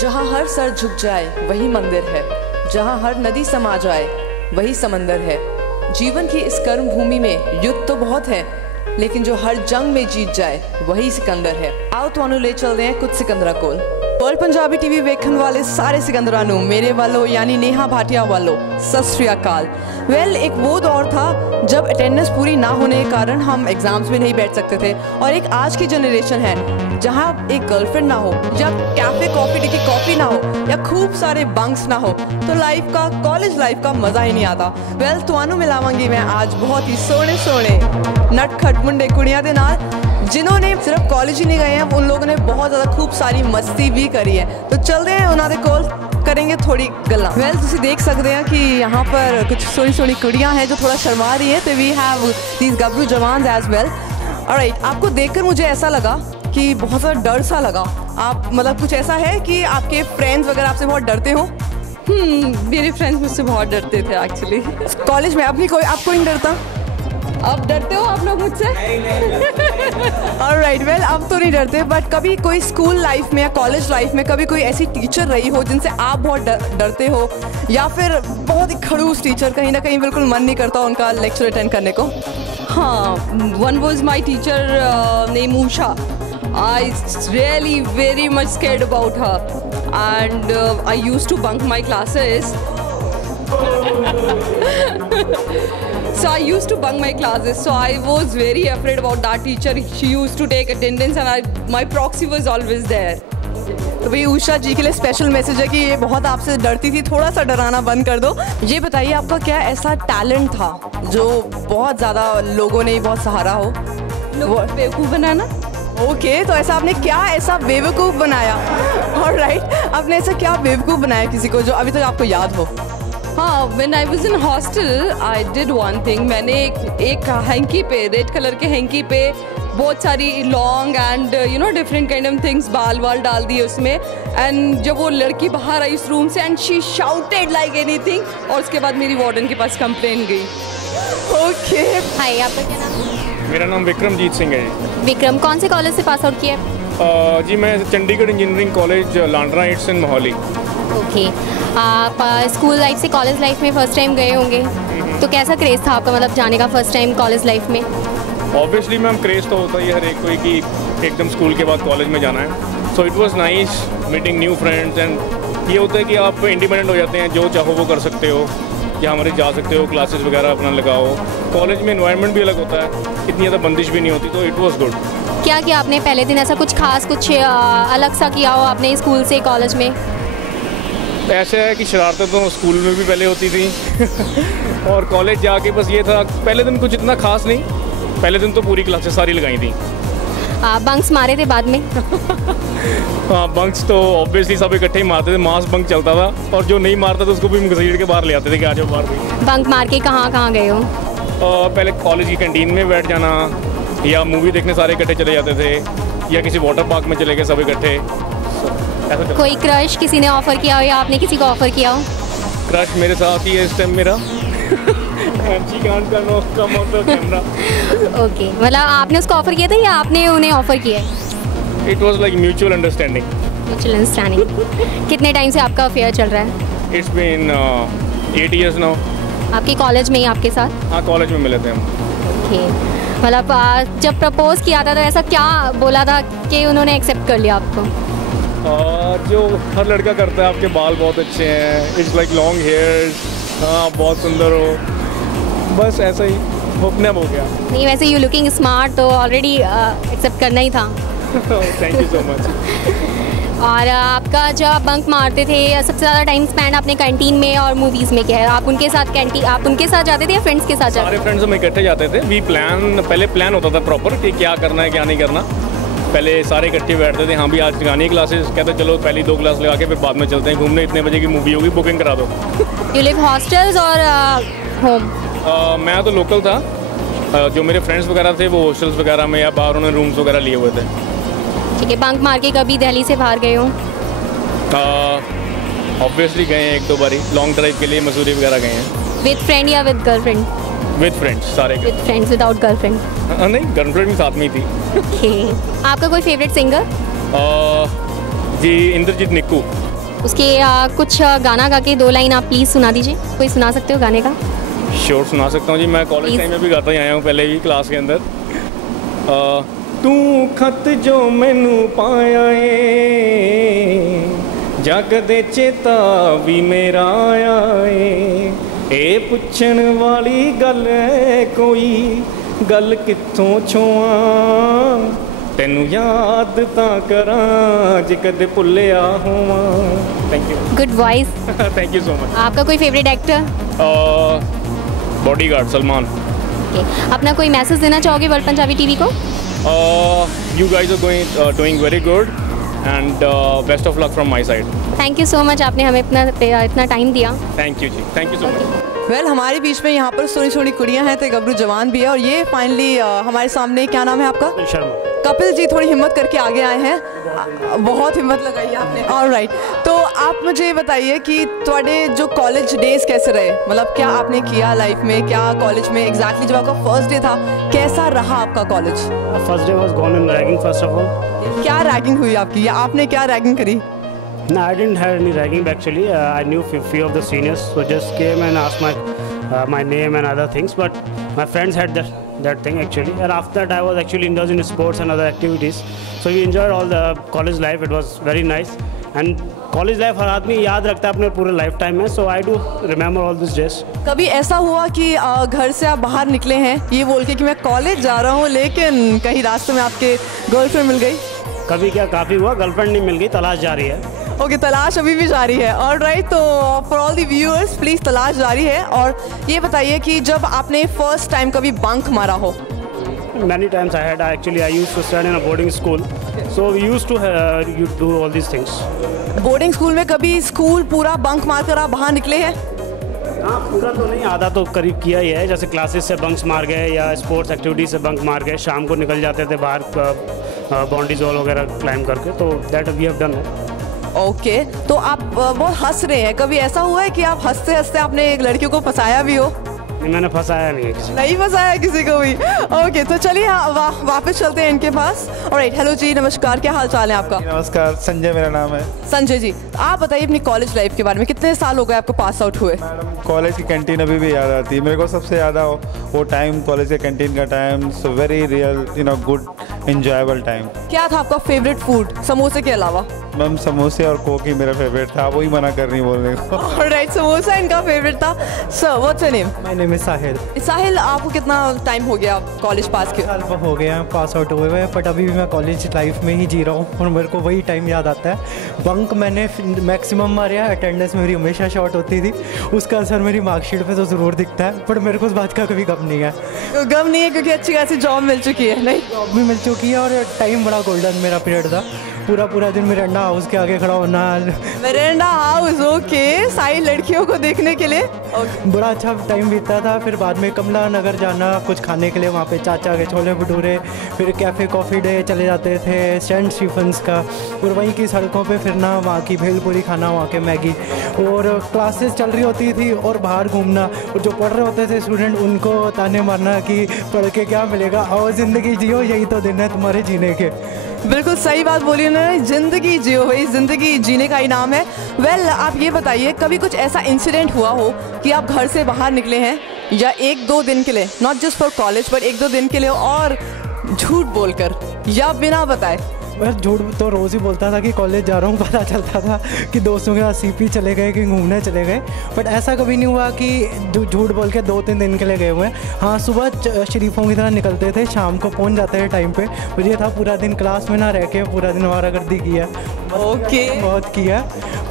जहाँ हर सर झुक जाए वही मंदिर है, जहाँ हर नदी समा जाए वही समंदर है। जीवन की इस कर्म भूमि में युद्ध तो बहुत है, लेकिन जो हर जंग में जीत जाए वही सिकंदर है। आओ ਤੁਹਾਨੂੰ ले चलते हैं कुछ सिकंदरा कोल। वर्ल्ड पंजाबी टीवी वेखन वाले सारे सिकंदरा नू मेरे वालों यानी नेहा भाटिया वालों सत श्री अकाल। वेल, एक वो दौर था जब अटेंडेंस पूरी ना होने के कारण हम एग्जाम्स में नहीं बैठ सकते थे, और एक आज की जनरेशन है जहाँ एक गर्लफ्रेंड ना हो, या कैफे कॉफी डी की कॉफी ना हो, या खूब सारे बंक्स ना हो, तो लाइफ का कॉलेज लाइफ का मज़ा ही नहीं आता। वेल, तुहानू मिलावांगी मैं आज बहुत ही सोने सोने नटखट मुंडे कुड़ियां दे नाल जिन्होंने सिर्फ कॉलेज ही नहीं गए हैं, उन लोगों ने बहुत ज़्यादा खूब सारी मस्ती भी करी है। तो चलते हैं उन्हों दे कोल, करेंगे थोड़ी गल्लां। वेल, तुसी देख सकते हैं कि यहाँ पर कुछ सोनी सोनी कुड़ियाँ हैं जो थोड़ा शर्मा रही हैं। तो वी हैव दीज गबरू जवान एज वेल। ऑलराइट, आपको देखकर मुझे ऐसा लगा कि बहुत ज़्यादा डर सा लगा। आप मतलब कुछ ऐसा है कि आपके फ्रेंड्स वगैरह आपसे बहुत डरते हो? मेरे फ्रेंड्स मुझसे बहुत डरते थे एक्चुअली। कॉलेज में अभी कोई आपको नहीं डरता? अब डरते हो आप लोग मुझसे? ऑलराइट, वेल अब तो नहीं डरते, बट कभी कोई स्कूल लाइफ में या कॉलेज लाइफ में कभी कोई ऐसी टीचर रही हो जिनसे आप बहुत डरते हो, या फिर बहुत ही खड़ूस टीचर, कहीं ना कहीं बिल्कुल मन नहीं करता उनका लेक्चर अटेंड करने को? हाँ, one was my teacher name Usha. I really very much scared about her, and I used to bunk my classes. So I used to bunk my classes. So I was very afraid about that teacher. She used to take attendance, and my proxy was always there. तो भाई उषा जी के लिए special message है कि ये बहुत आपसे डरती थी, थोड़ा सा डराना बंद कर दो। ये बताइए, आपका क्या ऐसा टैलेंट था जो बहुत ज़्यादा लोगों ने बहुत सहारा हो? बेवकूफ़ बनाना। ओके, तो ऐसा आपने क्या ऐसा बेवकूफ़ बनाया? ऑलराइट, आपने ऐसा क्या बेवकूफ़ बनाया किसी को जो अभी तक आपको याद हो? हाँ, when I was in hostel, I did one thing. मैंने एक हैंकी पे, रेड कलर के हैंकी पे बहुत सारी long and different kind of things बाल डाल दिए उसमें, एंड जब वो लड़की बाहर आई उस रूम से and she shouted like anything, और उसके बाद मेरी वार्डन के पास कंप्लेन गई। ओके, हाय, आपका क्या नाम है? मेरा नाम विक्रमजीत सिंह है। विक्रम, कौन से कॉलेज से पास आउट किया? जी मैं Chandigarh engineering college Landran it's in Mohali. Okay, आप स्कूल लाइफ से कॉलेज लाइफ में फ़र्स्ट टाइम गए होंगे, तो कैसा क्रेज़ था आपका, मतलब जाने का फ़र्स्ट टाइम कॉलेज लाइफ में? ऑब्वियसली मैम, क्रेज़ तो होता ही हर एक कोई कि एकदम स्कूल के बाद कॉलेज में जाना है। So it was nice meeting new friends, and ये होता है कि आप इंडिपेंडेंट हो जाते हैं, जो चाहो वो कर सकते हो, जहाँ हमारे जा सकते हो, क्लासेस वगैरह अपना लगाओ। कॉलेज में एनवायरनमेंट भी अलग होता है, इतनी ज़्यादा बंदिश भी नहीं होती, तो इट वाज गुड। क्या किया आपने पहले दिन, ऐसा कुछ खास कुछ अलग सा किया हो आपने स्कूल से कॉलेज में? ऐसे है कि शरारतें तो स्कूल में भी पहले होती थी और कॉलेज जाके बस ये था, पहले दिन कुछ इतना खास नहीं, पहले दिन तो पूरी क्लासेस सारी लगाई थी। बंक्स मारे थे बाद में? हाँ, बंक्स तो ऑब्वियसली सब इकट्ठे ही मारते थे, मास बंक चलता था, और जो नहीं मारता था उसको भी घसीट के बाहर ले आते थे कि आ जाओ बाहर भी। बंक मार के कहाँ गए हो? पहले कॉलेज की कैंटीन में बैठ जाना, या मूवी देखने सारे इकट्ठे चले जाते थे, या किसी वाटर पार्क में चले गए सब इकट्ठे। कोई क्रश किसी ने ऑफ़र किया हो या आपने किसी को ऑफ़र किया हो? क्रश मेरे साथ ही है इस टाइम मेरा। ओके, मतलब आपने उसको ऑफ़र किया था या आपने उन्हें ऑफ़र किया? It was like mutual understanding. Mutual understanding. कितने टाइम से आपका अफेयर चल रहा है? It's been 8 years now. आपके कॉलेज में ही आपके साथ? हाँ, कॉलेज में मिले थे हम। ओके, मतलब जब प्रपोज किया था तो ऐसा क्या बोला था कि उन्होंने एक्सेप्ट कर लिया आपको? जो हर लड़का करता है, आपके बाल बहुत अच्छे हैं, इट्स लाइक लॉन्ग हेयर्स, हाँ बहुत सुंदर हो, बस ऐसा ही अपने आप हो गया। नहीं, वैसे यू लुकिंग स्मार्ट, तो ऑलरेडी एक्सेप्ट करना ही था। Thank you so much. और आपका जब आप बंक मारते थे, सबसे ज़्यादा टाइम स्पेंड आपने कैंटीन में और मूवीज़ में किया है? आप उनके साथ जाते थे या फ्रेंड्स के साथ जाते थे? सारे फ्रेंड्स हम इकट्ठे जाते थे। पहले प्लान होता था प्रॉपर कि क्या करना है क्या नहीं करना। पहले सारे इकट्ठे बैठते थे, हाँ भी आज लगानी क्लासेस, कहते चलो पहली 2 क्लास लगा के फिर बाद में चलते हैं घूमने, इतने बजे की मूवी होगी, बुकिंग करा दो। यू लिव हॉस्टल्स और होम? मैं तो लोकल था, जो मेरे फ्रेंड्स वगैरह थे वो हॉस्टल्स वगैरह में या बाहर उन्होंने रूम्स वगैरह लिए हुए थे। ठीक है, बंक मार के कभी दिल्ली से बाहर गए हो? ऑब्वियसली गए हैं 1-2 बारी, लॉन्ग ड्राइव के लिए मसूरी वगैरह गए हैं। विद फ्रेंड या विद गर्लफ्रेंड? विद फ्रेंड्स सारे। With friends, without girlfriend? नहीं, गर्लफ्रेंड भी साथ में ही थी। ओके, आपका कोई फेवरेट सिंगर? जी इंद्रजीत निक्कू। उसके कुछ गाना गा के 2 लाइन आप प्लीज़ सुना दीजिए, कोई सुना सकते हो गाने का? श्योर सुना सकता हूँ जी, मैं कॉलेज टाइम में भी गाता ही आया हूँ पहले भी क्लास के अंदर। तू खत जो मैनू पाया ए जग दे चेता भी मेरा आया ए पुछण वाली गल है कोई गल कित्थों छुआ तेनू याद तां करां जे कदे भुल्लिया होवां। Thank you. Good voice. Thank you so much. आपका कोई favourite actor? Bodyguard Salman. Okay, अपना कोई मैसेज देना चाहोगे वर्ल्ड पंजाबी टीवी को? You guys are doing very good and best of luck from my side. Thank you so much, आपने हमें इतना टाइम दिया। Thank you ji, thank you so much. Well हमारे बीच में यहाँ पर सोनी सोनी कुड़ियाँ हैं तो गबरू जवान भी है और ये फाइनली हमारे सामने, क्या नाम है आपका? शर्मा। कपिल जी थोड़ी हिम्मत करके आगे आए हैं, बहुत हिम्मत लगाई है आपने। ऑलराइट, तो आप मुझे बताइए कि ਤੁਹਾਡੇ जो कॉलेज डेज कैसे रहे, मतलब क्या आपने किया लाइफ में, क्या कॉलेज में एग्जैक्टली जब आपका फर्स्ट डे था कैसा रहा आपका college? First day was gone in ragging first of all. क्या रैगिंग हुई आपकी या आपने क्या रैगिंग करी? No, I didn't have any ragging actually. I knew few of the seniors, so just came and asked my name and other things. But my friends had that thing actually. And after that, I was actually indulged in sports and other activities. So we enjoyed all the college life. It was very nice. And college life हर आदमी याद रखता है अपने पूरे life time में. So I do remember all these days. कभी ऐसा हुआ कि घर से आप बाहर निकले हैं ये बोल के कि मैं कॉलेज जा रहा हूँ, लेकिन कहीं रास्ते में आपके गर्लफ्रेंड मिल गई? कभी क्या, काफ़ी हुआ, गर्लफ्रेंड नहीं मिल गई, तलाश जारी है। ओके, तलाश अभी भी जारी है। ऑलराइट, तो for all the viewers please तलाश जारी है। और ये बताइए कि जब आपने फर्स्ट टाइम कभी बंक मारा हो? Many times I used to study in a boarding school, so we used to you do all these things. Boarding school में कभी स्कूल पूरा बंक मारकर आप बाहर निकले हैं? हाँ, पूरा तो नहीं, आधा तो करीब किया ही है। जैसे क्लासेस से बंक्स मार गए या स्पोर्ट्स एक्टिविटी से बंक मार गए, शाम को निकल जाते थे बाहर बाउंड्रीज वॉल वगैरह क्लाइंब करके, तो that we have done. Okay, तो आप बहुत हंस रहे हैं, कभी ऐसा हुआ है कि आप हंसते हंसते आपने एक लड़की को फंसाया भी हो? मैंने फंसाया नहीं है किसी को। नहीं फंसाया किसी को भी। ओके, तो चलिए वापस चलते हैं इनके पास। ऑलराइट, हेलो जी, नमस्कार, क्या हाल चाल है आपका? नमस्कार, संजय मेरा नाम है। संजय जी, आप बताइए अपनी कॉलेज लाइफ के बारे में, कितने साल हो गए आपको पास आउट हुए? कॉलेज की कैंटीन अभी भी याद आती है मेरे को, सबसे ज़्यादा वो टाइम, कॉलेज के कैंटीन का time, so very real good enjoyable time. क्या था आपका फेवरेट फूड समोसे के अलावा? मैम, समोसे और कोक ही मेरा फेवरेट था, वही मना कर रही बोलने को। ऑलराइट, समोसा इनका फेवरेट था। Sir, what's your name? My name is Sahil. Sahil, आपको कितना टाइम हो गया कॉलेज पास के? साल हो गया पास आउट हुए हुए, बट अभी भी मैं कॉलेज लाइफ में ही जी रहा हूँ और मेरे को वही टाइम याद आता है। बंक मैंने मैक्सिमम मारा, अटेंडेंस मेरी हमेशा शॉर्ट होती थी, उसका असर मेरी मार्कशीट पे तो ज़रूर दिखता है, पर मेरे को उस बात का कभी गम नहीं है। गम नहीं है क्योंकि अच्छी खासी जॉब मिल चुकी है? नहीं, जॉब भी मिल चुकी है और टाइम बड़ा गोल्डन मेरा पीरियड था, पूरा दिन मिरांडा हाउस के आगे खड़ा होना। मिरांडा हाउस, ओके, सारी लड़कियों को देखने के लिए बड़ा अच्छा टाइम बीतता था। फिर बाद में कमला नगर जाना कुछ खाने के लिए, वहाँ पे चाचा के छोले भटूरे, फिर कैफ़े कॉफ़ी डे चले जाते थे, सेंट स्टीफन्स का, और वहीं की सड़कों पे फिरना, वहाँ की भेलपुरी खाना, वहाँ के मैगी, और क्लासेस चल रही होती थी और बाहर घूमना, और जो पढ़ रहे होते थे स्टूडेंट उनको ताने मारना कि पढ़ के क्या मिलेगा, और ज़िंदगी जियो, यही तो दिन है तुम्हारे जीने के। बिल्कुल सही बात बोली उन्होंने, ज़िंदगी जियो भाई, ज़िंदगी जीने का इनाम है। वेल, आप ये बताइए कभी कुछ ऐसा इंसिडेंट हुआ हो कि आप घर से बाहर निकले हैं या 1-2 दिन के लिए, not just for college but 1-2 दिन के लिए, और झूठ बोलकर या बिना बताए? मैं झूठ तो रोज़ ही बोलता था कि कॉलेज जा रहा हूँ, पता चलता था कि दोस्तों के साथ सीपी चले गए, कि घूमने चले गए, बट ऐसा कभी नहीं हुआ कि झूठ बोल के 2-3 दिन के लिए गए हुए हैं। हाँ, सुबह शरीफों की तरह निकलते थे, शाम को पहुँच जाते थे टाइम पे, और ये था पूरा दिन क्लास में ना रह के पूरा दिन आवारागर्दी किया। ओके, बहुत किया,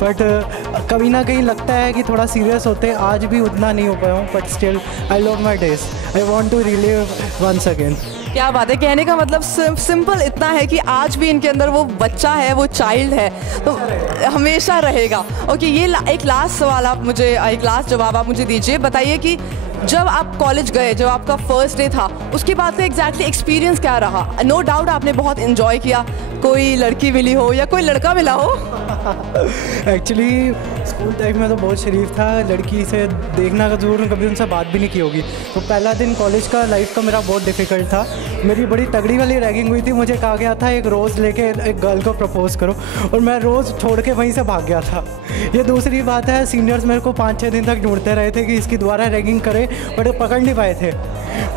बट कभी ना कहीं लगता है कि थोड़ा सीरियस होते, आज भी उतना नहीं हो पाया हूँ, but still I love my days, I want to relive once again. क्या बात है, कहने का मतलब सिंपल इतना है कि आज भी इनके अंदर वो बच्चा है, वो चाइल्ड है, तो हमेशा रहेगा। ओके, ये एक लास्ट सवाल आप मुझे, एक लास्ट जवाब आप मुझे दीजिए, बताइए कि जब आप कॉलेज गए, जब आपका फर्स्ट डे था, उसके बाद का एग्जैक्टली एक्सपीरियंस क्या रहा? नो डाउट आपने बहुत इन्जॉय किया, कोई लड़की मिली हो या कोई लड़का मिला हो? एक्चुअली स्कूल टाइम में तो बहुत शरीफ था, लड़की से देखना का जरूर, कभी उनसे बात भी नहीं की होगी। तो पहला दिन कॉलेज का लाइफ का मेरा बहुत डिफ़िकल्ट था। मेरी बड़ी तगड़ी वाली रैगिंग हुई थी। मुझे कहा गया था एक रोज़ लेके एक गर्ल को प्रपोज़ करो, और मैं रोज़ छोड़ के वहीं से भाग गया था। ये दूसरी बात है, सीनियर्स मेरे को 5-6 दिन तक ढूंढते रहे थे कि इसकी दोबारा रैगिंग करें, बट पकड़ नहीं पाए थे।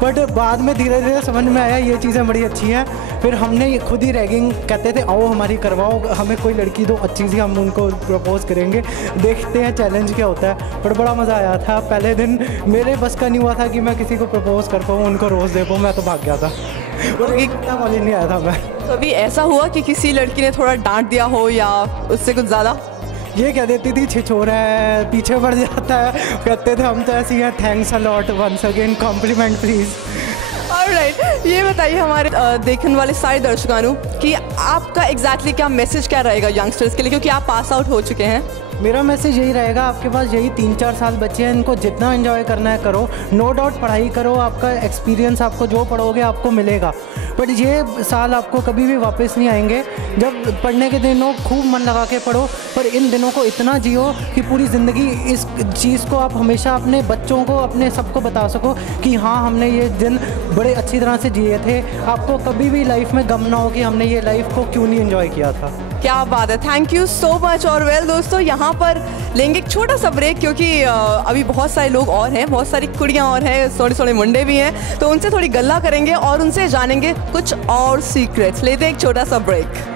बट बाद में धीरे धीरे समझ में आया ये चीज़ें बड़ी अच्छी हैं। फिर हमने खुद ही रैगिंग, कहते थे आओ हमारी करवाओ, हमें कोई लड़की दो अच्छी सी, हम उनको प्रपोज़ करेंगे, देखते हैं चैलेंज क्या होता है। बट बड़ा मज़ा आया था। पहले दिन मेरे बस का नहीं हुआ था कि मैं किसी को प्रपोज़ कर पाऊँ, उनको रोज़ दे पाऊँ, मैं तो भाग गया था और एक कॉलेज नहीं आया था मैं। कभी ऐसा हुआ कि किसी लड़की ने थोड़ा डांट दिया हो या उससे कुछ ज़्यादा? ये कह देती थी छिछोरा है, पीछे पड़ जाता है, कहते थे हम तो ऐसी हैं, thanks a lot, once again compliment please. Alright, ये बताइए हमारे देखने वाले सारे दर्शकों कि आपका एग्जैक्टली क्या मैसेज क्या रहेगा यंगस्टर्स के लिए, क्योंकि आप पास आउट हो चुके हैं? मेरा मैसेज यही रहेगा, आपके पास यही 3-4 साल बच्चे हैं, इनको जितना एंजॉय करना है करो। नो डाउट पढ़ाई करो, आपका एक्सपीरियंस, आपको जो पढ़ोगे आपको मिलेगा, बट ये साल आपको कभी भी वापस नहीं आएंगे। जब पढ़ने के दिनों खूब मन लगा के पढ़ो, पर इन दिनों को इतना जियो कि पूरी ज़िंदगी इस चीज़ को आप हमेशा अपने बच्चों को, अपने सबको बता सको कि हाँ हमने ये दिन बड़े अच्छी तरह से जिए थे। आपको कभी भी लाइफ में गम ना हो कि हमने ये लाइफ को क्यों नहीं एंजॉय किया था। क्या बात है, थैंक यू सो मच। और वेल दोस्तों, यहाँ पर लेंगे एक छोटा सा ब्रेक, क्योंकि अभी बहुत सारे लोग और हैं, बहुत सारी कुड़ियाँ और हैं, थोड़े थोड़े मुंडे भी हैं, तो उनसे थोड़ी गल्ला करेंगे और उनसे जानेंगे कुछ और सीक्रेट्स। लेते हैं एक छोटा सा ब्रेक।